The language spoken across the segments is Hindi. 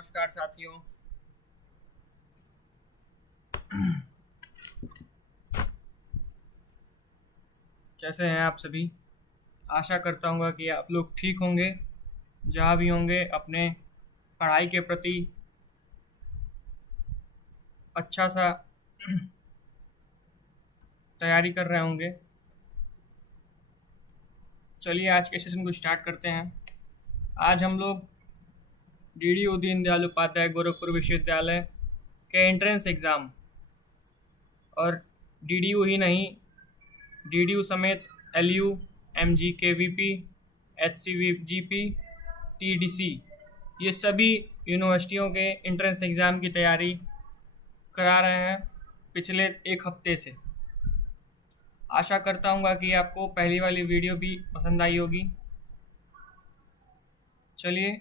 नमस्कार साथियों। कैसे हैं आप सभी। आशा करता हूँ कि आप लोग ठीक होंगे, जहाँ भी होंगे अपने पढ़ाई के प्रति अच्छा सा तैयारी कर रहे होंगे। चलिए आज के सेशन को स्टार्ट करते हैं। आज हम लोग डीडीयू दीनदयाल उपाध्याय गोरखपुर विश्वविद्यालय के एंट्रेंस एग्ज़ाम और डीडीयू ही नहीं, डीडीयू समेत एलयू, एमजीकेवीपी, एचसीवीजीपी, टीडीसी, ये सभी यूनिवर्सिटियों के एंट्रेंस एग्ज़ाम की तैयारी करा रहे हैं पिछले एक हफ्ते से। आशा करता हूँ कि आपको पहली वाली वीडियो भी पसंद आई होगी। चलिए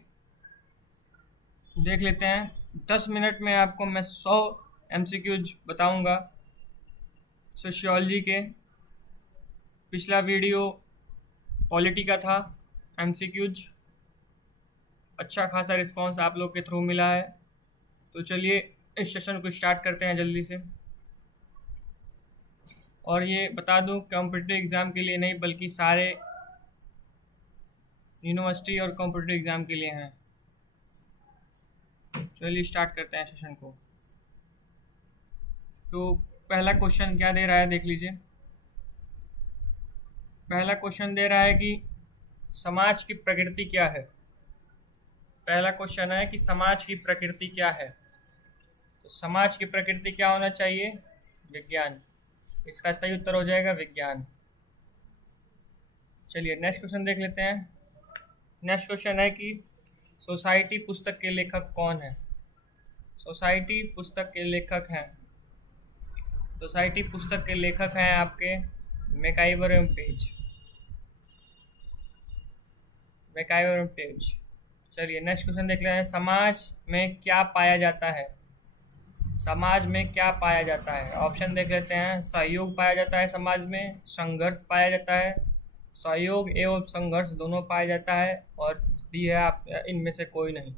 देख लेते हैं। 10 मिनट में आपको मैं 100 एमसीक्यूज बताऊँगा सोशियोलॉजी के। पिछला वीडियो पॉलिटी का था, एमसीक्यूज अच्छा खासा रिस्पांस आप लोग के थ्रू मिला है। तो चलिए इस सेशन को स्टार्ट करते हैं जल्दी से। और ये बता दूं, कॉम्पिटिटिव एग्ज़ाम के लिए नहीं बल्कि सारे यूनिवर्सिटी और कॉम्पिटिटिव एग्ज़ाम के लिए हैं। चलिए स्टार्ट करते हैं सेशन को। तो पहला क्वेश्चन क्या दे रहा है देख लीजिए। पहला क्वेश्चन दे रहा है कि समाज की प्रकृति क्या है। पहला क्वेश्चन है कि समाज की प्रकृति क्या है। तो समाज की प्रकृति क्या होना चाहिए? विज्ञान। इसका सही उत्तर हो जाएगा विज्ञान। चलिए नेक्स्ट क्वेश्चन देख लेते हैं। नेक्स्ट क्वेश्चन है कि सोसाइटी पुस्तक के लेखक कौन है। सोसाइटी पुस्तक के लेखक हैं, सोसाइटी पुस्तक के लेखक हैं आपके मैकआइवर एवं पेज। मैकआइवर एवं पेज। चलिए नेक्स्ट क्वेश्चन देख लेते हैं। समाज में क्या पाया जाता है। समाज में क्या पाया जाता है? ऑप्शन देख लेते हैं। सहयोग पाया जाता है समाज में, संघर्ष पाया जाता है, सहयोग एवं संघर्ष दोनों पाया जाता है, और डी है आप इनमें से कोई नहीं।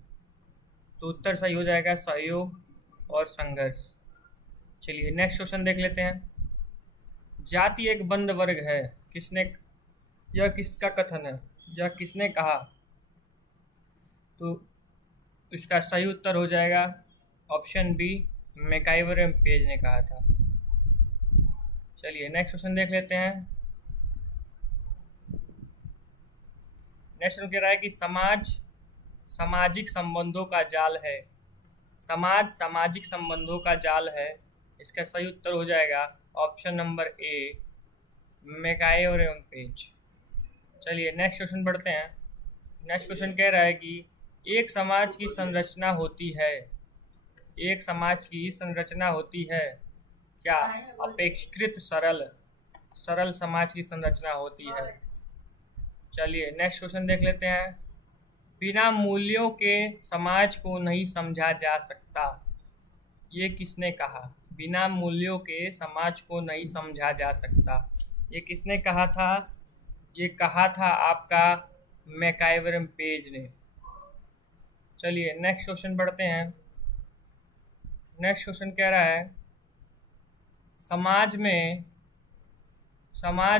तो उत्तर सही हो जाएगा सहयोग और संघर्ष। चलिए नेक्स्ट क्वेश्चन देख लेते हैं। जाति एक बंद वर्ग है, किसने, यह किसका कथन है, यह किसने कहा? तो इसका सही उत्तर हो जाएगा ऑप्शन बी, मैकआइवर एवं पेज ने कहा था। चलिए नेक्स्ट क्वेश्चन देख लेते हैं। नेक्स्ट क्वेश्चन कह रहा है कि समाज सामाजिक संबंधों का जाल है। समाज सामाजिक संबंधों का जाल है। इसका सही उत्तर हो जाएगा ऑप्शन नंबर ए, मैकआइवर एवं पेज। चलिए नेक्स्ट क्वेश्चन बढ़ते हैं। नेक्स्ट क्वेश्चन कह रहा है कि एक समाज की संरचना होती है, एक समाज की संरचना होती है क्या? अपेक्षाकृत सरल, सरल समाज की संरचना होती है। चलिए नेक्स्ट क्वेश्चन देख लेते हैं। बिना मूल्यों के समाज को नहीं समझा जा सकता, ये किसने कहा? बिना मूल्यों के समाज को नहीं समझा जा सकता, ये किसने कहा था? ये कहा था आपका मैकआइवर एवं पेज ने। चलिए नेक्स्ट क्वेश्चन बढ़ते हैं। नेक्स्ट क्वेश्चन कह रहा है समाज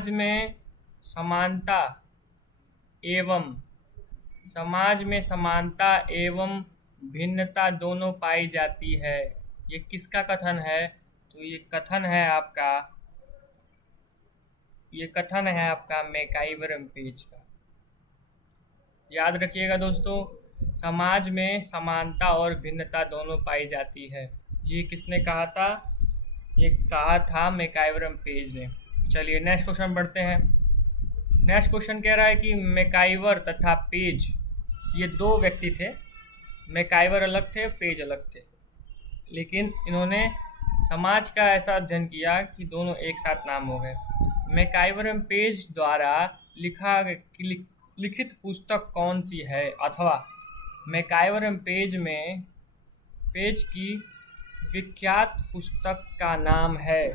में समानता एवं, समाज में समानता एवं भिन्नता दोनों पाई जाती है, ये किसका कथन है? तो ये कथन है आपका मैकआइवर एवं पेज का। याद रखिएगा दोस्तों, समाज में समानता और भिन्नता दोनों पाई जाती है, ये किसने कहा था? ये कहा था मैकआइवर एवं पेज ने। चलिए नेक्स्ट क्वेश्चन बढ़ते हैं। नेक्स्ट क्वेश्चन कह रहा है कि मैकआइवर तथा पेज ये दो व्यक्ति थे। मैकआइवर अलग थे, पेज अलग थे, लेकिन इन्होंने समाज का ऐसा अध्ययन किया कि दोनों एक साथ नाम हो गए। मैकआइवर एवं पेज द्वारा लिखित पुस्तक कौन सी है, अथवा मैकआइवर एवं पेज की विख्यात पुस्तक का नाम है?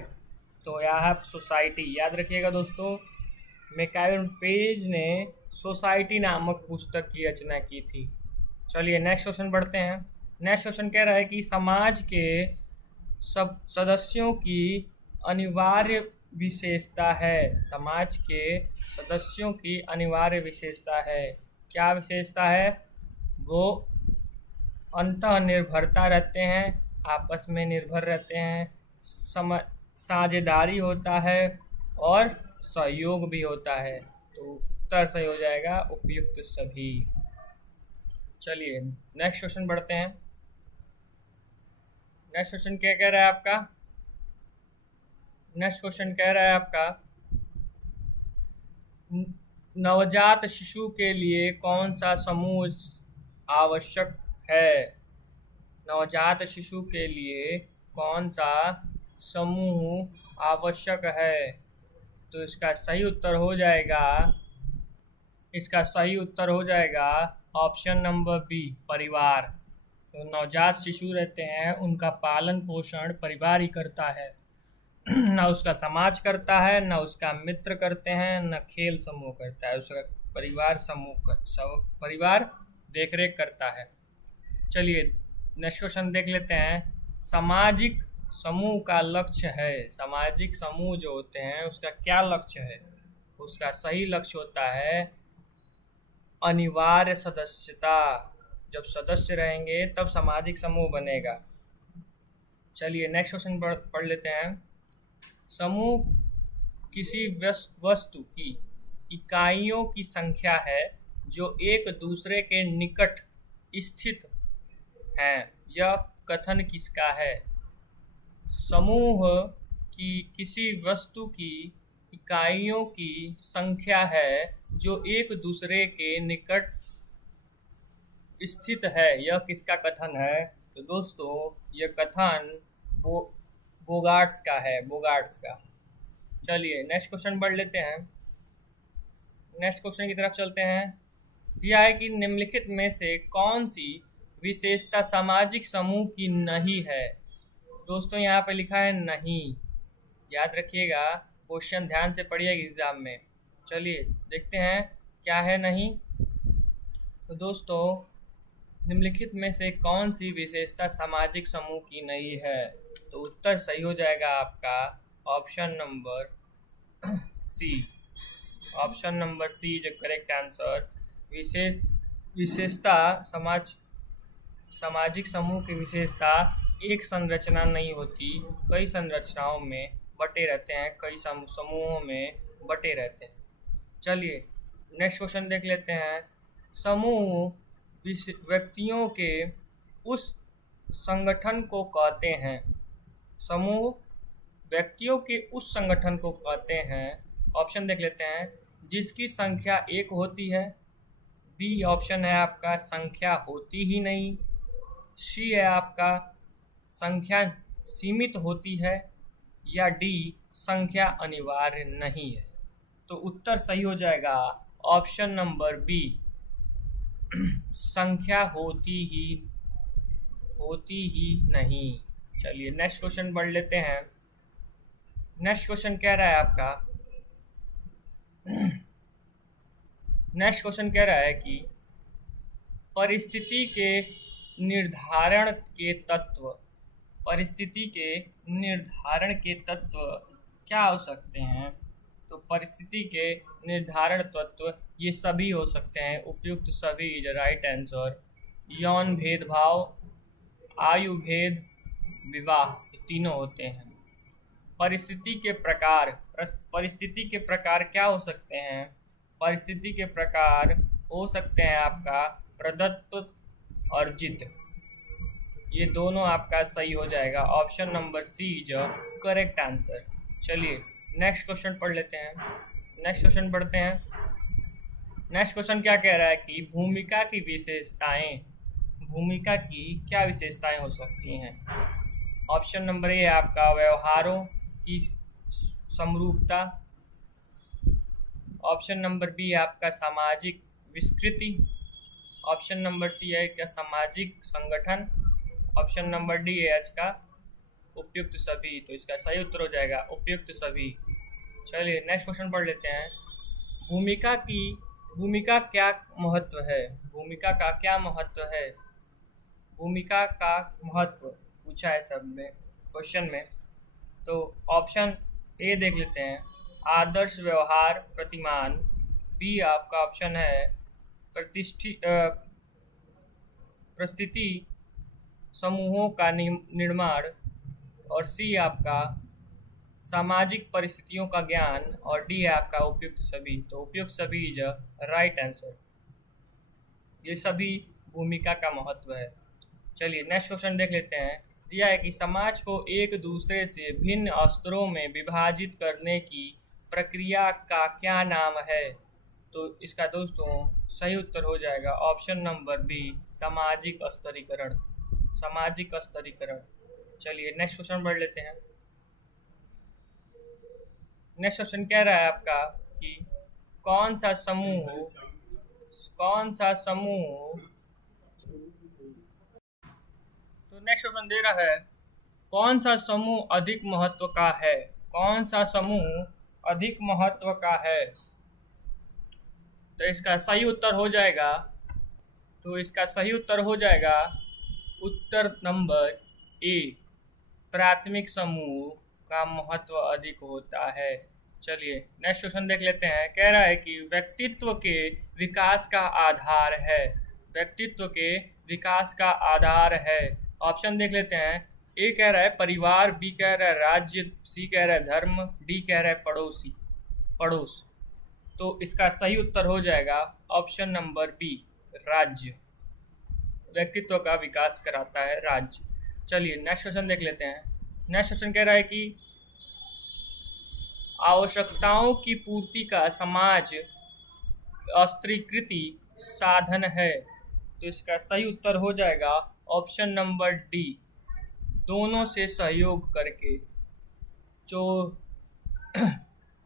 तो यह है सोसाइटी। याद रखिएगा दोस्तों, मैकआइवर एवं पेज ने सोसाइटी नामक पुस्तक की रचना की थी। चलिए नेक्स्ट क्वेश्चन बढ़ते हैं। नेक्स्ट क्वेश्चन कह रहा है कि समाज के सब सदस्यों की अनिवार्य विशेषता है। समाज के सदस्यों की अनिवार्य विशेषता है। क्या विशेषता है? वो अंतः निर्भरता रहते हैं, आपस में निर्भर रहते हैं, साझेदारी होता है और सहयोग भी होता है। तो उत्तर सही हो जाएगा उपयुक्त सभी। चलिए नेक्स्ट क्वेश्चन बढ़ते हैं। नेक्स्ट क्वेश्चन क्या कह रहा है आपका? नेक्स्ट क्वेश्चन कह रहा है आपका नवजात शिशु के लिए कौन सा समूह आवश्यक है? नवजात शिशु के लिए कौन सा समूह आवश्यक है? तो इसका सही उत्तर हो जाएगा ऑप्शन नंबर बी, परिवार। तो नवजात शिशु रहते हैं, उनका पालन पोषण परिवार ही करता है। ना उसका समाज करता है, ना उसका मित्र करते हैं, ना खेल समूह करता है, उसका परिवार देख रेख करता है। चलिए नेक्स्ट क्वेश्चन देख लेते हैं। सामाजिक समूह का लक्ष्य है। सामाजिक समूह जो होते हैं उसका क्या लक्ष्य है? उसका सही लक्ष्य होता है अनिवार्य सदस्यता। जब सदस्य रहेंगे तब सामाजिक समूह बनेगा। चलिए नेक्स्ट क्वेश्चन पढ़ लेते हैं। समूह किसी वस्तु की इकाइयों की संख्या है जो एक दूसरे के निकट स्थित हैं। यह कथन किसका है? समूह की किसी वस्तु की इकाइयों की संख्या है जो एक दूसरे के निकट स्थित है। यह किसका कथन है? तो दोस्तों यह कथन बोगार्ट्स का है, बोगार्ट्स का। चलिए नेक्स्ट क्वेश्चन पढ़ लेते हैं। नेक्स्ट क्वेश्चन की तरफ चलते हैं। दिया है कि निम्नलिखित में से कौन सी विशेषता सामाजिक समूह की नहीं है? दोस्तों यहाँ पे लिखा है नहीं, याद रखिएगा, क्वेश्चन ध्यान से पढ़िएगा एग्जाम में। चलिए देखते हैं क्या है नहीं। तो दोस्तों निम्नलिखित में से कौन सी विशेषता सामाजिक समूह की नहीं है? तो उत्तर सही हो जाएगा आपका option number C. Option number C is the correct answer. विशेषता सामाजिक समूह की विशेषता एक संरचना नहीं होती, कई संरचनाओं में बटे रहते हैं, कई समूहों में बटे रहते हैं। चलिए नेक्स्ट क्वेश्चन देख लेते हैं। समूह व्यक्तियों के उस संगठन को कहते हैं। समूह व्यक्तियों के उस संगठन को कहते हैं। ऑप्शन देख लेते हैं। जिसकी संख्या एक होती है। बी ऑप्शन है आपका संख्या होती ही नहीं। सी है आपका संख्या सीमित होती है। या डी संख्या अनिवार्य नहीं है। तो उत्तर सही हो जाएगा ऑप्शन नंबर बी, संख्या होती ही नहीं। चलिए नेक्स्ट क्वेश्चन पढ़ लेते हैं। नेक्स्ट क्वेश्चन कह रहा है आपका नेक्स्ट क्वेश्चन कह रहा है कि परिस्थिति के निर्धारण के तत्व क्या हो सकते हैं? तो परिस्थिति के निर्धारण तत्व ये सभी हो सकते हैं। उपयुक्त सभी इज राइट आंसर। यौन भेदभाव, आयु भेद, विवाह, ये तीनों होते हैं। परिस्थिति के प्रकार क्या हो सकते हैं? परिस्थिति के प्रकार हो सकते हैं आपका प्रदत्त और जित। ये दोनों आपका सही हो जाएगा। Option number C is correct answer. चलिए नेक्स्ट क्वेश्चन पढ़ लेते हैं। नेक्स्ट क्वेश्चन पढ़ते हैं। नेक्स्ट क्वेश्चन क्या कह रहा है कि भूमिका की क्या विशेषताएं हो सकती हैं? ऑप्शन नंबर ए है आपका व्यवहारों की समरूपता। ऑप्शन नंबर बी है आपका सामाजिक विस्कृति। ऑप्शन नंबर सी है क्या सामाजिक संगठन। ऑप्शन नंबर डी है इसका उपयुक्त सभी। तो इसका सही उत्तर हो जाएगा उपयुक्त सभी। चलिए नेक्स्ट क्वेश्चन पढ़ लेते हैं। भूमिका क्या महत्व है? भूमिका का क्या महत्व है? भूमिका का महत्व पूछा है सब में क्वेश्चन में। तो ऑप्शन ए देख लेते हैं, आदर्श व्यवहार प्रतिमान। बी आपका ऑप्शन है परिस्थिति समूहों का निर्माण। और सी आपका सामाजिक परिस्थितियों का ज्ञान। और डी है आपका उपयुक्त सभी। तो उपयुक्त सभी इज अ राइट आंसर। ये सभी भूमिका का महत्व है। चलिए नेक्स्ट क्वेश्चन देख लेते हैं। दिया है कि समाज को एक दूसरे से भिन्न स्तरों में विभाजित करने की प्रक्रिया का क्या नाम है। तो इसका दोस्तों सही उत्तर हो जाएगा ऑप्शन नंबर बी, सामाजिक स्तरीकरण। सामाजिक स्तरीकरण। चलिए नेक्स्ट क्वेश्चन पढ़ लेते हैं। नेक्स्ट क्वेश्चन कह रहा है आपका कि कौन सा समूह तो नेक्स्ट क्वेश्चन दे रहा है, कौन सा समूह अधिक महत्व का है। कौन सा समूह अधिक महत्व का है। तो इसका सही उत्तर हो जाएगा उत्तर नंबर ए, प्राथमिक समूह का महत्व अधिक होता है। चलिए नेक्स्ट क्वेश्चन देख लेते हैं। कह रहा है कि व्यक्तित्व के विकास का आधार है। व्यक्तित्व के विकास का आधार है। ऑप्शन देख लेते हैं। ए कह रहा है परिवार, बी कह रहा है राज्य, सी कह रहा है धर्म, डी कह रहा है पड़ोस। तो इसका सही उत्तर हो जाएगा ऑप्शन नंबर बी, राज्य। व्यक्तित्व का विकास कराता है राज्य। चलिए नेक्स्ट क्वेश्चन देख लेते हैं। नेक्स्ट क्वेश्चन कह रहा है कि आवश्यकताओं की पूर्ति का समाज स्त्रीकृति साधन है। तो इसका सही उत्तर हो जाएगा ऑप्शन नंबर डी, दोनों से सहयोग करके, जो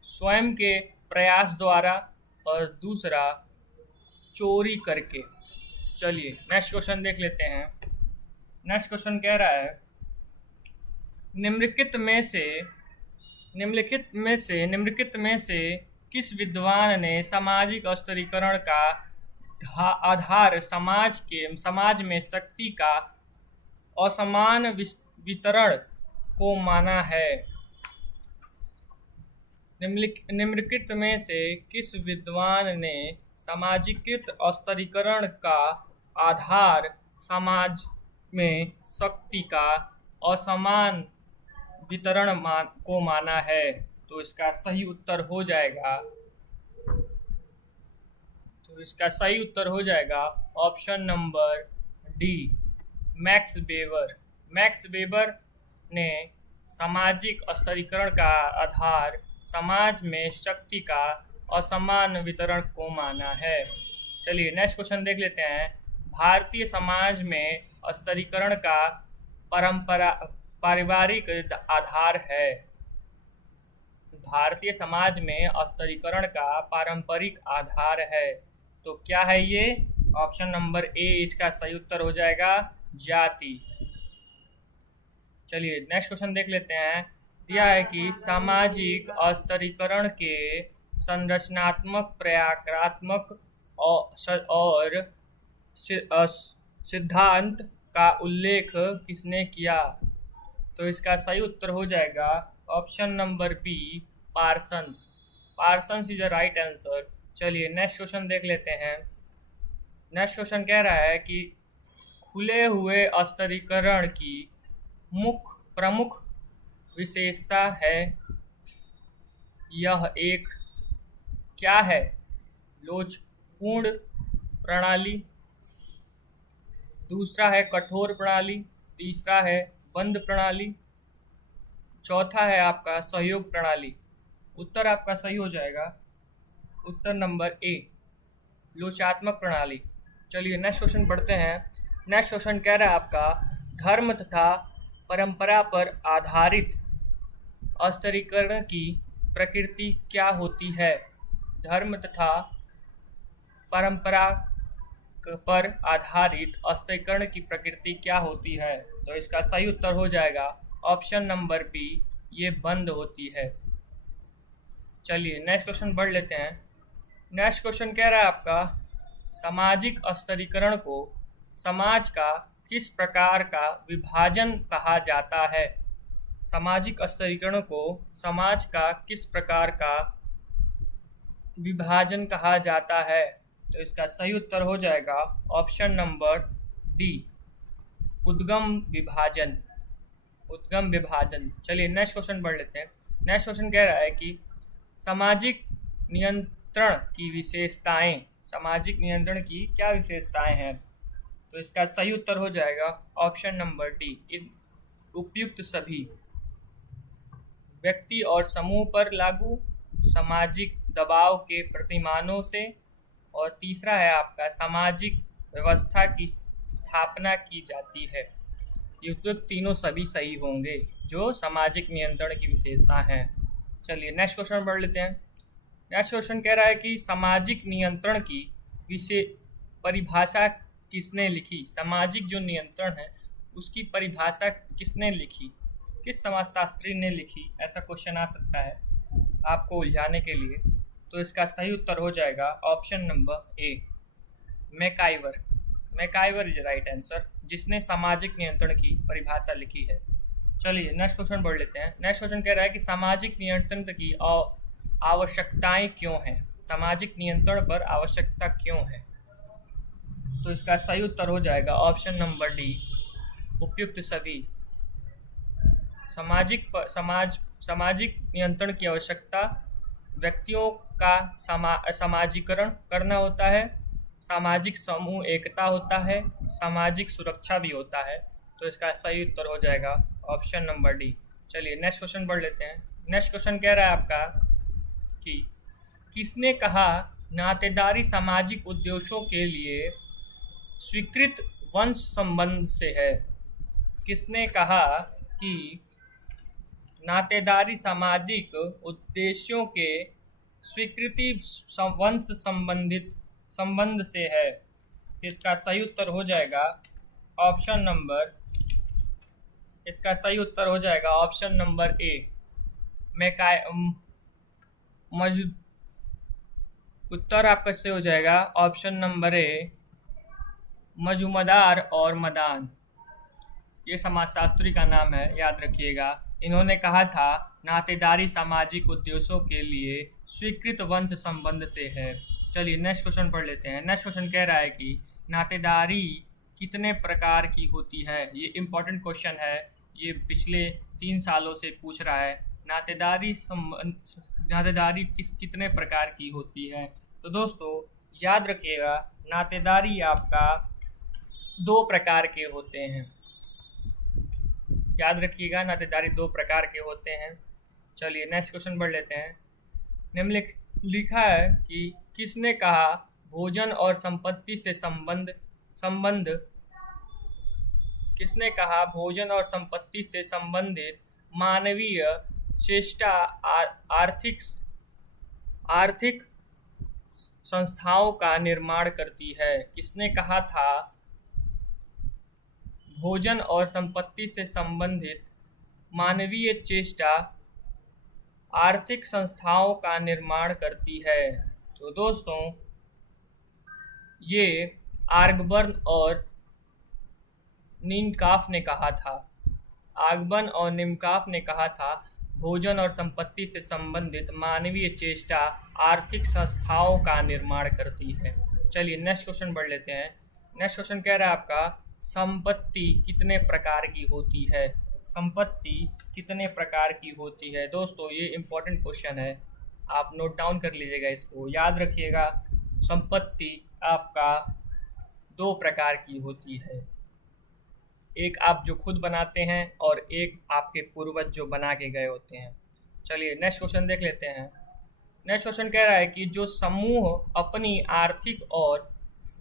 स्वयं के प्रयास द्वारा और दूसरा चोरी करके। चलिए नेक्स्ट क्वेश्चन देख लेते हैं। नेक्स्ट क्वेश्चन कह रहा है निम्नलिखित में से किस विद्वान ने सामाजिक स्तरीकरण का आधार समाज में शक्ति का असमान वितरण को माना है। निम्नलिखित में से किस विद्वान ने सामाजिकृत स्तरीकरण का आधार समाज में शक्ति का असमान वितरण को माना है। तो इसका सही उत्तर हो जाएगा option number D, max weber. Max weber ने सामाजिक स्तरीकरण का आधार समाज में शक्ति का असमान वितरण को माना है। चलिए नेक्स्ट क्वेश्चन देख लेते हैं। भारतीय समाज में स्तरीकरण का पारिवारिक आधार है। भारतीय समाज में स्तरीकरण का पारंपरिक आधार है। तो क्या है ये? ऑप्शन नंबर ए इसका सही उत्तर हो जाएगा, जाति। चलिए नेक्स्ट क्वेश्चन देख लेते हैं। दिया है कि सामाजिक स्तरीकरण के संरचनात्मक, प्रक्रियात्मक और सिद्धांत का उल्लेख किसने किया। तो इसका सही उत्तर हो जाएगा option number B, Parsons. Parsons is the right answer. चलिए नेक्स्ट क्वेश्चन देख लेते हैं। नेक्स्ट क्वेश्चन कह रहा है कि खुले हुए स्तरीकरण की प्रमुख विशेषता है। यह एक क्या है? लोचपूर्ण प्रणाली, दूसरा है कठोर प्रणाली, तीसरा है बंद प्रणाली, चौथा है आपका सहयोग प्रणाली। उत्तर आपका सही हो जाएगा उत्तर नंबर ए, लोचात्मक प्रणाली। चलिए नेक्स्ट क्वेश्चन पढ़ते हैं। नेक्स्ट क्वेश्चन कह रहा है आपका धर्म तथा परंपरा पर आधारित स्तरीकरण की प्रकृति क्या होती है। धर्म तथा परंपरा पर आधारित स्तरीकरण की प्रकृति क्या होती है। तो इसका सही उत्तर हो जाएगा ऑप्शन नंबर बी, ये बंद होती है। चलिए नेक्स्ट क्वेश्चन पढ़ लेते हैं। नेक्स्ट क्वेश्चन कह रहा है आपका सामाजिक स्तरीकरण को समाज का किस प्रकार का विभाजन कहा जाता है? सामाजिक स्तरीकरण को समाज का किस प्रकार का विभाजन कहा जाता है? तो इसका सही उत्तर हो जाएगा ऑप्शन नंबर डी, उद्गम विभाजन। उद्गम विभाजन। चलिए नेक्स्ट क्वेश्चन पढ़ लेते हैं। नेक्स्ट क्वेश्चन कह रहा है कि सामाजिक नियंत्रण की विशेषताएं, सामाजिक नियंत्रण की क्या विशेषताएं हैं? तो इसका सही उत्तर हो जाएगा ऑप्शन नंबर डी, उपयुक्त सभी, व्यक्ति और समूह पर लागू, सामाजिक दबाव के प्रतिमानों से, और तीसरा है आपका सामाजिक व्यवस्था की स्थापना की जाती है। ये तो तीनों सभी सही होंगे जो सामाजिक नियंत्रण की विशेषता हैं। चलिए नेक्स्ट क्वेश्चन पढ़ लेते हैं। नेक्स्ट क्वेश्चन कह रहा है कि सामाजिक नियंत्रण की परिभाषा किसने लिखी? सामाजिक जो नियंत्रण है उसकी परिभाषा किसने लिखी, किस समाजशास्त्री ने लिखी? ऐसा क्वेश्चन आ सकता है आपको उलझाने के लिए। तो इसका सही उत्तर हो जाएगा option number A, MacIver. MacIver is right answer, जिसने सामाजिक नियंत्रण की परिभाषा लिखी है। चलिए नेक्स्ट क्वेश्चन पढ़ लेते हैं। नेक्स्ट क्वेश्चन कह रहा है कि सामाजिक नियंत्रण की आवश्यकताएं क्यों हैं? सामाजिक नियंत्रण पर आवश्यकता क्यों है? तो इसका सही उत्तर हो जाएगा ऑप्शन नंबर डी, उपयुक्त सभी। सामाजिक नियंत्रण की आवश्यकता व्यक्तियों का समाजीकरण करना होता है, सामाजिक समूह एकता होता है, सामाजिक सुरक्षा भी होता है। तो इसका सही उत्तर हो जाएगा ऑप्शन नंबर डी। चलिए नेक्स्ट क्वेश्चन पढ़ लेते हैं। नेक्स्ट क्वेश्चन कह रहा है आपका कि किसने कहा नातेदारी सामाजिक उद्देश्यों के लिए स्वीकृत वंश संबंध से है? किसने कहा कि नातेदारी सामाजिक उद्देश्यों के स्वीकृति वंश संबंध से है? इसका सही उत्तर हो जाएगा ऑप्शन नंबर, इसका सही उत्तर हो जाएगा ऑप्शन नंबर ए, उत्तर आपका सही हो जाएगा ऑप्शन नंबर ए, मजुमदार और मदान। ये समाजशास्त्री का नाम है, याद रखिएगा। इन्होंने कहा था नातेदारी सामाजिक उद्देश्यों के लिए स्वीकृत वंश संबंध से है। चलिए नेक्स्ट क्वेश्चन पढ़ लेते हैं। नेक्स्ट क्वेश्चन कह रहा है कि नातेदारी कितने प्रकार की होती है? ये इम्पोर्टेंट क्वेश्चन है, ये पिछले 3 सालों से पूछ रहा है। नातेदारी कितने प्रकार की होती है? तो दोस्तों याद रखिएगा, नातेदारी आपका 2 प्रकार के होते हैं। याद रखिएगा, नातेदारी 2 प्रकार के होते हैं। चलिए नेक्स्ट क्वेश्चन पढ़ लेते हैं। निम्नलिखित लिखा है कि किसने कहा भोजन और संपत्ति से संबंध किसने कहा भोजन और संपत्ति से संबंधित मानवीय चेष्टा आर्थिक संस्थाओं का निर्माण करती है? किसने कहा था भोजन और संपत्ति से संबंधित मानवीय चेष्टा आर्थिक संस्थाओं का निर्माण करती है? तो दोस्तों ये आर्गबर्न और निमकाफ ने कहा था। आर्गबर्न और निमकाफ ने कहा था भोजन और संपत्ति से संबंधित मानवीय चेष्टा आर्थिक संस्थाओं का निर्माण करती है। चलिए नेक्स्ट क्वेश्चन पढ़ लेते हैं। नेक्स्ट क्वेश्चन कह रहा है आपका संपत्ति कितने प्रकार की होती है? संपत्ति कितने प्रकार की होती है? दोस्तों ये इम्पोर्टेंट क्वेश्चन है, आप नोट डाउन कर लीजिएगा, इसको याद रखिएगा। संपत्ति आपका 2 प्रकार की होती है, एक आप जो खुद बनाते हैं और एक आपके पूर्वज जो बना के गए होते हैं। चलिए नेक्स्ट क्वेश्चन देख लेते हैं। नेक्स्ट क्वेश्चन कह रहा है कि जो समूह अपनी आर्थिक और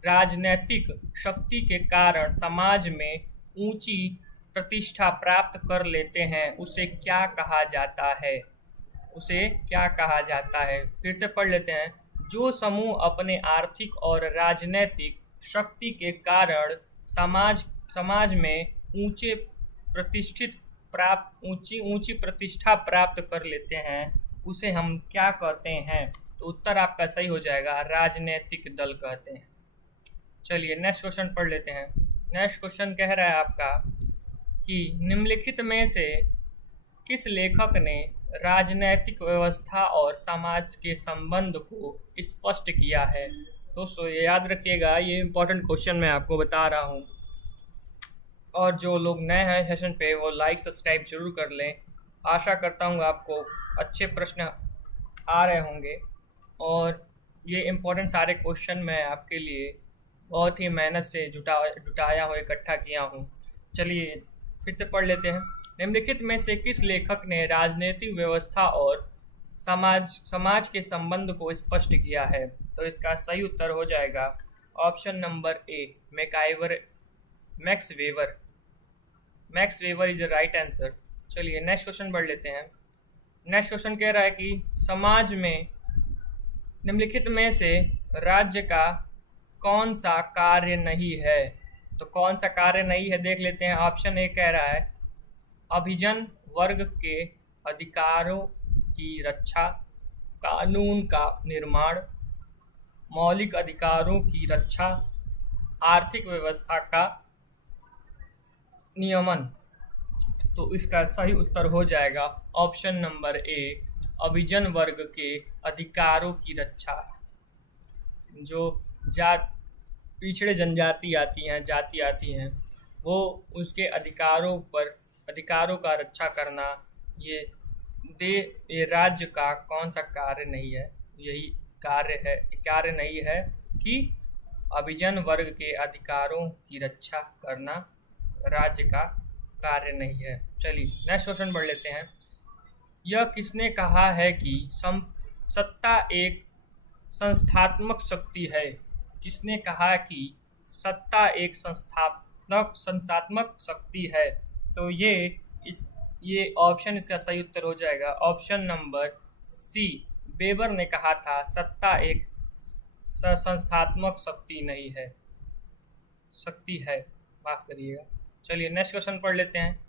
राजनैतिक शक्ति के कारण समाज में ऊंची प्रतिष्ठा प्राप्त कर लेते हैं उसे क्या कहा जाता है? उसे क्या कहा जाता है? फिर से पढ़ लेते हैं। जो समूह अपने आर्थिक और राजनैतिक शक्ति के कारण समाज में ऊंची प्रतिष्ठा प्राप्त कर लेते हैं उसे हम क्या कहते हैं? तो उत्तर आपका सही हो जाएगा राजनीतिक दल कहते हैं। चलिए नेक्स्ट क्वेश्चन पढ़ लेते हैं। नेक्स्ट क्वेश्चन कह रहा है आपका कि निम्नलिखित में से किस लेखक ने राजनैतिक व्यवस्था और समाज के संबंध को स्पष्ट किया है। दोस्तों ये याद रखिएगा, ये इम्पोर्टेंट क्वेश्चन मैं आपको बता रहा हूँ। और जो लोग नए हैं सेशन पे वो लाइक सब्सक्राइब जरूर कर लें। आशा करता हूँ आपको अच्छे प्रश्न आ रहे होंगे और ये इम्पोर्टेंट सारे क्वेश्चन मैं आपके लिए बहुत ही मेहनत से जुटाया हुआ इकट्ठा किया हूँ। चलिए फिर से पढ़ लेते हैं। निम्नलिखित में से किस लेखक ने राजनीतिक व्यवस्था और समाज के संबंध को स्पष्ट किया है। तो इसका सही उत्तर हो जाएगा option number A, max weber. Max weber is the right answer. चलिए नेक्स्ट क्वेश्चन पढ़ लेते हैं। नेक्स्ट क्वेश्चन कह रहा है कि समाज में निम्नलिखित में से राज्य का कौन सा कार्य नहीं है। तो कौन सा कार्य नहीं है देख लेते हैं। ऑप्शन ए कह रहा है अभिजन वर्ग के अधिकारों की रक्षा, कानून का निर्माण, मौलिक अधिकारों की रक्षा, आर्थिक व्यवस्था का नियमन। तो इसका सही उत्तर हो जाएगा ऑप्शन नंबर ए, अभिजन वर्ग के अधिकारों की रक्षा। जो पिछड़े जनजाति आती हैं, जाति आती हैं, वो उसके अधिकारों का रक्षा करना ये राज्य का कौन सा कार्य नहीं है। यही कार्य नहीं है कि अभिजन वर्ग के अधिकारों की रक्षा करना राज्य का कार्य नहीं है। चलिए नेक्स्ट क्वेश्चन पढ़ लेते हैं। यह किसने कहा है कि सत्ता एक संस्थात्मक शक्ति है। किसने कहा कि सत्ता एक संस्थात्मक शक्ति है। तो ये ऑप्शन इसका सही उत्तर हो जाएगा ऑप्शन नंबर सी, वेबर ने कहा था सत्ता एक संस्थात्मक शक्ति नहीं है, शक्ति है, माफ करिएगा। चलिए नेक्स्ट क्वेश्चन पढ़ लेते हैं।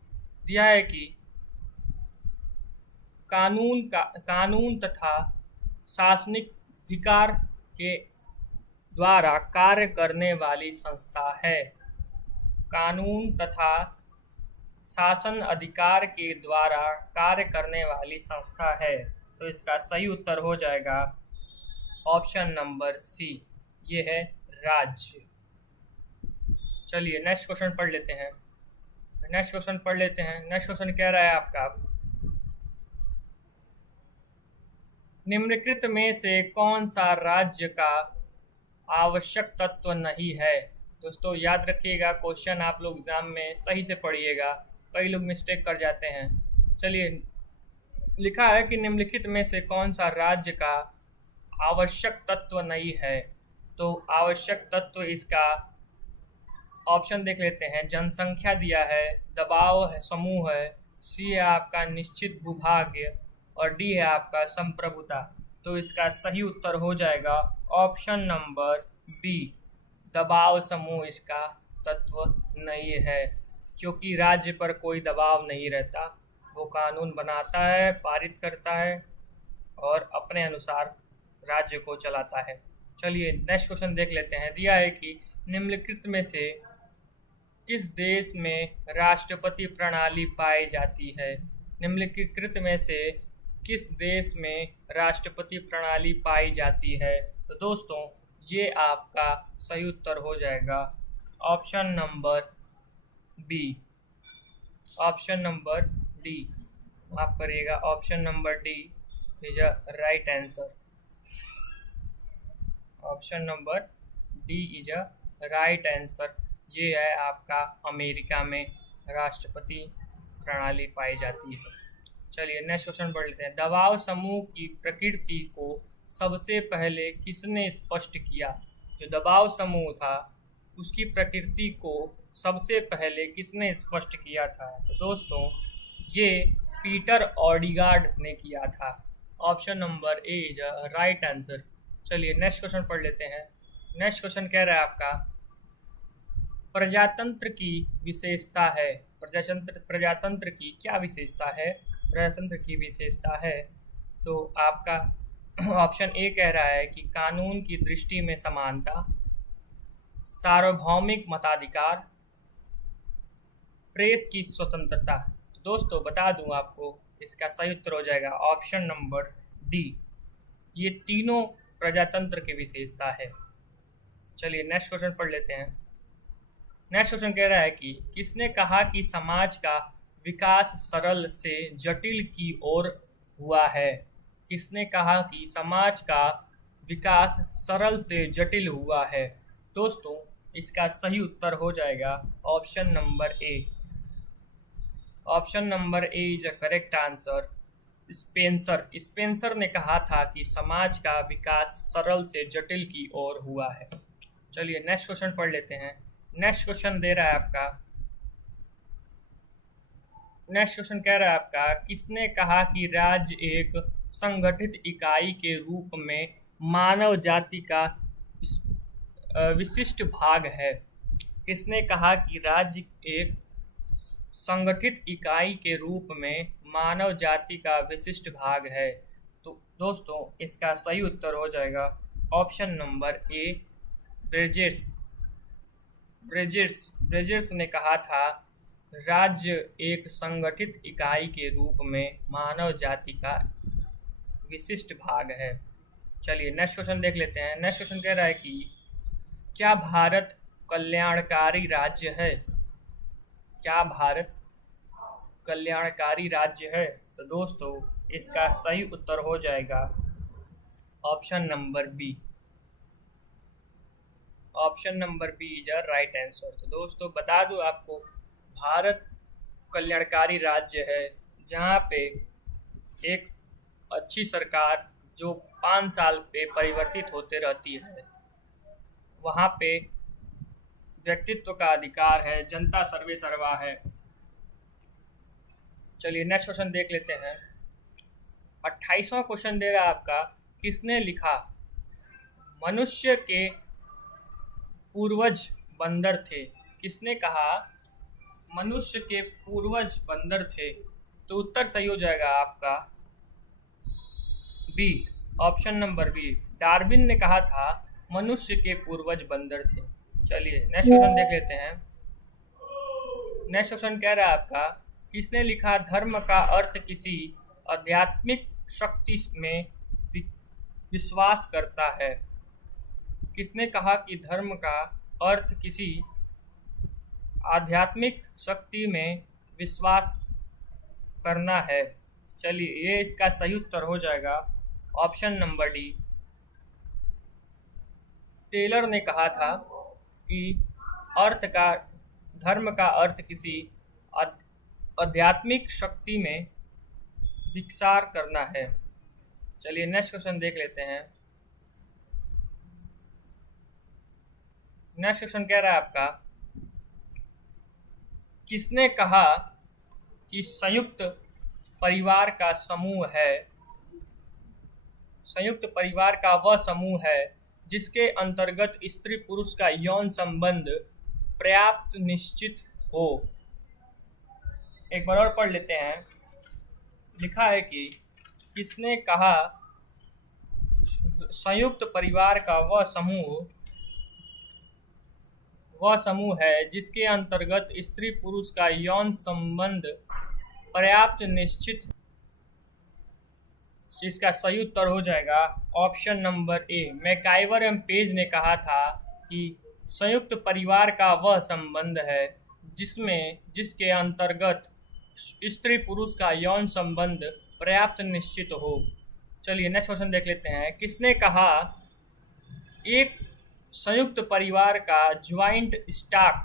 दिया है कि कानून तथा शासनिक अधिकार के द्वारा कार्य करने वाली संस्था है। कानून तथा शासन अधिकार के द्वारा कार्य करने वाली संस्था है। तो इसका सही उत्तर हो जाएगा ऑप्शन नंबर सी, ये है राज्य। चलिए नेक्स्ट क्वेश्चन पढ़ लेते हैं। नेक्स्ट क्वेश्चन कह रहा है आपका निम्नलिखित में से कौन सा राज्य का आवश्यक तत्व नहीं है। दोस्तों याद रखिएगा, क्वेश्चन आप लोग एग्जाम में सही से पढ़िएगा, कई लोग मिस्टेक कर जाते हैं। चलिए लिखा है कि निम्नलिखित में से कौन सा राज्य का आवश्यक तत्व नहीं है। तो आवश्यक तत्व इसका ऑप्शन देख लेते हैं। जनसंख्या दिया है, दबाव है, समूह है, सी है आपका निश्चित भूभाग्य और डी है आपका संप्रभुता। तो इसका सही उत्तर हो जाएगा ऑप्शन नंबर बी, दबाव समूह इसका तत्व नहीं है, क्योंकि राज्य पर कोई दबाव नहीं रहता। वो कानून बनाता है, पारित करता है और अपने अनुसार राज्य को चलाता है। चलिए नेक्स्ट क्वेश्चन देख लेते हैं। दिया है कि निम्नलिखित में से किस देश में राष्ट्रपति प्रणाली पाई जाती है। निम्नलिखित में से किस देश में राष्ट्रपति प्रणाली पाई जाती है। तो दोस्तों ये आपका सही उत्तर हो जाएगा option number B, option number D, माफ करिएगा, option number D is a right answer. Option number D is a right answer. ये है आपका अमेरिका में राष्ट्रपति प्रणाली पाई जाती है। चलिए नेक्स्ट क्वेश्चन पढ़ लेते हैं। दबाव समूह की प्रकृति को सबसे पहले किसने स्पष्ट किया। जो दबाव समूह था उसकी प्रकृति को सबसे पहले किसने स्पष्ट किया था। तो दोस्तों ये पीटर ऑडिगार्ड ने किया था। Option number A is a right answer. चलिए नेक्स्ट क्वेश्चन पढ़ लेते हैं। नेक्स्ट क्वेश्चन कह रहा है आपका प्रजातंत्र की विशेषता है। प्रजातंत्र की क्या विशेषता है। प्रजातंत्र की विशेषता है तो आपका ऑप्शन ए कह रहा है कि कानून की दृष्टि में समानता, सार्वभौमिक मताधिकार, प्रेस की स्वतंत्रता। तो दोस्तों बता दूं आपको, इसका सही उत्तर हो जाएगा ऑप्शन नंबर डी। ये तीनों प्रजातंत्र की विशेषता है। चलिए नेक्स्ट क्वेश्चन पढ़ लेते हैं। नेक्स्ट क्वेश्चन कह रहा है कि किसने कहा कि समाज का विकास सरल से जटिल की ओर हुआ है? किसने कहा कि समाज का विकास सरल से जटिल हुआ है? दोस्तों इसका सही उत्तर हो जाएगा option number A. Option number A is a correct answer. Spencer ने कहा था कि समाज का विकास सरल से जटिल की ओर हुआ है। चलिए नेक्स्ट क्वेश्चन पढ़ लेते हैं। नेक्स्ट क्वेश्चन दे रहा है आपका, नेक्स्ट क्वेश्चन कह रहा है आपका, किसने कहा कि राज्य एक संगठित इकाई के रूप में मानव जाति का विशिष्ट भाग है? किसने कहा कि राज्य एक संगठित इकाई के रूप में मानव जाति का विशिष्ट भाग है? तो दोस्तों इसका सही उत्तर हो जाएगा ऑप्शन नंबर ए, ब्रेजेर्स ने कहा था राज्य एक संगठित इकाई के रूप में मानव जाति का विशिष्ट भाग है। चलिए नेक्स्ट क्वेश्चन देख लेते हैं। नेक्स्ट क्वेश्चन कह रहा है कि क्या भारत कल्याणकारी राज्य है? क्या भारत कल्याणकारी राज्य है? तो दोस्तों इसका सही उत्तर हो जाएगा option number B. Option number B is a right answer. तो दोस्तों बता दूं आपको, भारत कल्याणकारी राज्य है जहाँ पे एक अच्छी सरकार जो 5 साल पे परिवर्तित होते रहती है, वहाँ पे व्यक्तित्व का अधिकार है, जनता सर्वे सर्वा है। चलिए नेक्स्ट क्वेश्चन देख लेते हैं। 28वां क्वेश्चन दे रहा है आपका, किसने लिखा मनुष्य के पूर्वज बंदर थे? किसने कहा मनुष्य के पूर्वज बंदर थे? तो उत्तर सही हो जाएगा आपका B, option number B. Darwin ने कहा था मनुष्य के पूर्वज बंदर थे। चलिए नेक्स्ट क्वेश्चन देख लेते हैं। नेक्स्ट क्वेश्चन कह रहा है आपका, किसने लिखा धर्म का अर्थ किसी आध्यात्मिक शक्ति में विश्वास करता है? किसने कहा कि धर्म का अर्थ किसी आध्यात्मिक शक्ति में विश्वास करना है? चलिए ये इसका सही उत्तर हो जाएगा ऑप्शन नंबर डी। टेलर ने कहा था कि धर्म का अर्थ किसी आध्यात्मिक शक्ति में विचार करना है। चलिए नेक्स्ट क्वेश्चन देख लेते हैं। नेक्स्ट क्वेश्चन कह रहा है आपका, किसने कहा कि संयुक्त परिवार का वह समूह है जिसके अंतर्गत स्त्री पुरुष का यौन संबंध पर्याप्त निश्चित हो? एक बार और पढ़ लेते हैं। लिखा है कि किसने कहा संयुक्त परिवार का वह समूह है जिसके अंतर्गत स्त्री पुरुष का यौन संबंध पर्याप्त निश्चित। इसका सही उत्तर हो जाएगा ऑप्शन नंबर ए। मैकाइवर एवं पेज ने कहा था कि संयुक्त परिवार का वह संबंध है जिसके अंतर्गत स्त्री पुरुष का यौन संबंध पर्याप्त निश्चित हो। चलिए नेक्स्ट क्वेश्चन देख लेते हैं। किसने कहा एक संयुक्त परिवार का ज्वाइंट स्टॉक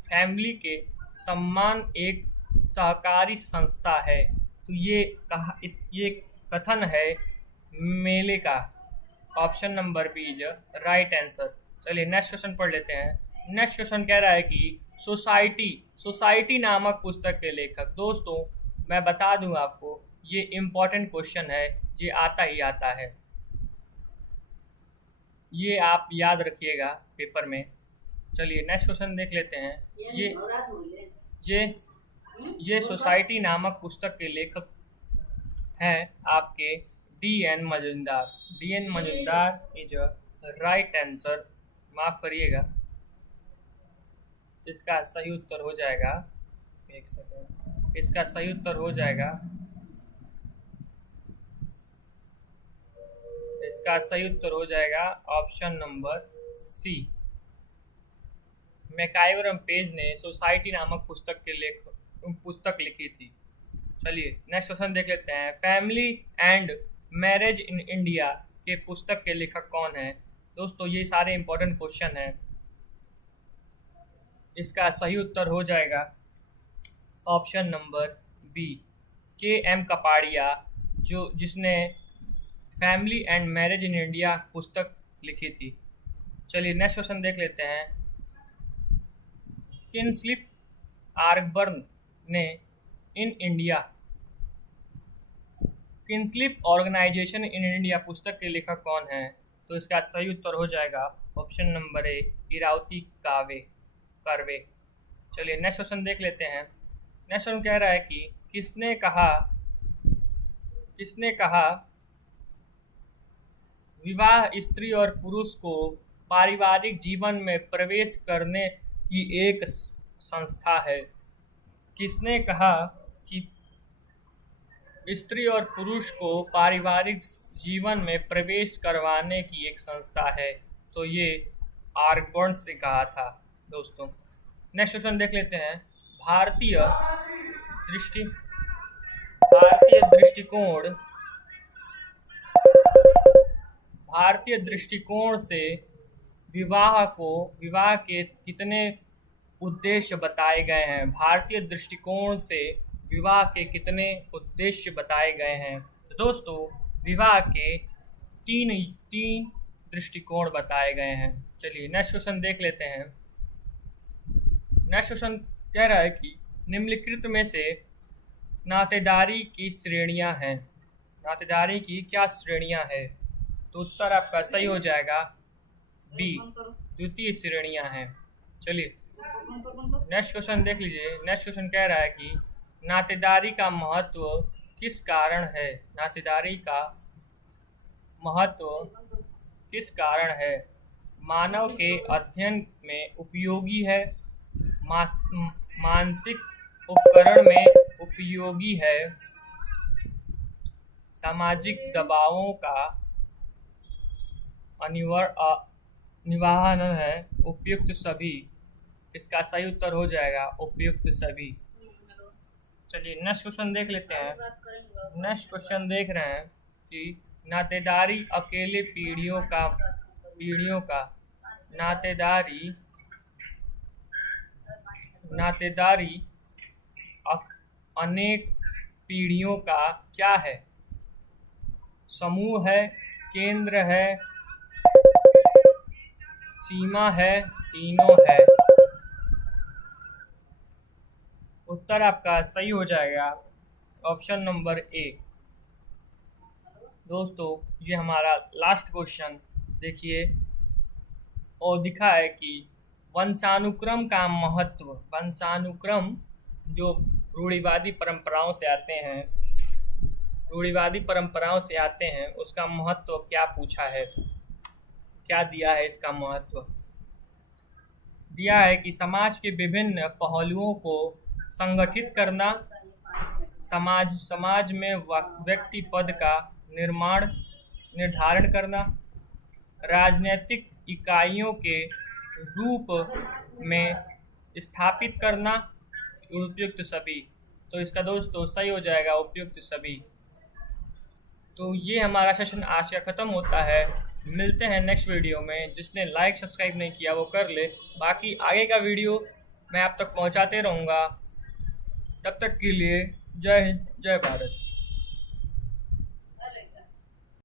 फैमिली के सम्मान एक सहकारी संस्था है? तो ये कथन है मेले का। Option number B is right answer. चलिए नेक्स्ट क्वेश्चन पढ़ लेते हैं। नेक्स्ट क्वेश्चन कह रहा है कि सोसाइटी नामक पुस्तक के लेखक। दोस्तों मैं बता दूं आपको, ये इम्पोर्टेंट क्वेश्चन है, ये आता ही आता है, ये आप याद रखिएगा पेपर में। चलिए नेक्स्ट क्वेश्चन देख लेते हैं। ये सोसाइटी नामक पुस्तक के लेखक हैं आपके D N. Majumdar is right answer. माफ़ करिएगा, इसका सही उत्तर हो जाएगा एक सेकेंड, इसका सही उत्तर हो जाएगा, इसका सही उत्तर हो जाएगा option number C. MacIver Page ने सोसाइटी नामक पुस्तक लिखी थी। चलिए नेक्स्ट क्वेश्चन देख लेते हैं। Family and marriage in India के पुस्तक के लेखक कौन है? दोस्तों ये सारे इंपॉर्टेंट क्वेश्चन हैं। इसका सही उत्तर हो जाएगा option number B, K M. Kapadia, जिसने family and marriage in India पुस्तक लिखी थी। चलिए नेक्स्ट क्वेश्चन देख लेते हैं। किनस्लिप आर्गबर्न ने in India, kinship organisation in India पुस्तक के लेखक कौन है? तो इसका सही उत्तर हो जाएगा option number A, Irawati Karve. चलिए नेक्स्ट क्वेश्चन देख लेते हैं। नेक्स्ट क्वेश्चन कह रहा है कि किसने कहा विवाह स्त्री और पुरुष को पारिवारिक जीवन में प्रवेश करने की एक संस्था है? किसने कहा कि स्त्री और पुरुष को पारिवारिक जीवन में प्रवेश करवाने की एक संस्था है? तो ये आर्गबर्न से कहा था दोस्तों। नेक्स्ट क्वेश्चन देख लेते हैं। भारतीय दृष्टिकोण से विवाह के कितने उद्देश्य बताए गए हैं? भारतीय दृष्टिकोण से विवाह के कितने उद्देश्य बताए गए हैं? तो दोस्तों विवाह के तीन दृष्टिकोण बताए गए हैं। चलिए नेक्स्ट क्वेश्चन देख लेते हैं। नेक्स्ट क्वेश्चन कह रहा है कि निम्नलिखित में से नातेदारी की श्रेणियां हैं। नातेदारी की क्या श्रेणियां हैं? तो उत्तर आपका सही हो जाएगा बी, द्वितीय श्रेणियां हैं। चलिए नेक्स्ट क्वेश्चन देख लीजिए। नेक्स्ट क्वेश्चन कह रहा है कि नातेदारी का महत्व किस कारण है? नातेदारी का महत्व किस कारण है? मानव के अध्ययन में उपयोगी है, मानसिक उपकरण में उपयोगी है, सामाजिक दबावों का निवारण है, उपयुक्त सभी। इसका सही उत्तर हो जाएगा उपयुक्त सभी। चलिए नेक्स्ट क्वेश्चन देख लेते हैं। नेक्स्ट क्वेश्चन देख रहे हैं कि नातेदारी अकेले पीढ़ियों का नातेदारी अनेक पीढ़ियों का क्या है? समूह है, केंद्र है, सीमा है, तीनों है। उत्तर आपका सही हो जाएगा ऑप्शन नंबर ए। दोस्तों ये हमारा लास्ट क्वेश्चन देखिए और दिखा है कि वंशानुक्रम का महत्व, वंशानुक्रम जो रूढ़िवादी परंपराओं से आते हैं उसका महत्व क्या पूछा है, क्या दिया है? इसका महत्व दिया है कि समाज के विभिन्न पहलुओं को संगठित करना, समाज में व्यक्ति पद का निर्धारण करना, राजनीतिक इकाइयों के रूप में स्थापित करना, उपयुक्त सभी। तो इसका दोस्तों सही हो जाएगा उपयुक्त सभी। तो ये हमारा सेशन आज का ख़त्म होता है। मिलते हैं नेक्स्ट वीडियो में। जिसने लाइक सब्सक्राइब नहीं किया वो कर ले, बाकी आगे का वीडियो मैं आप तक पहुंचाते रहूँगा। तब तक के लिए जय हिंद, जय भारत।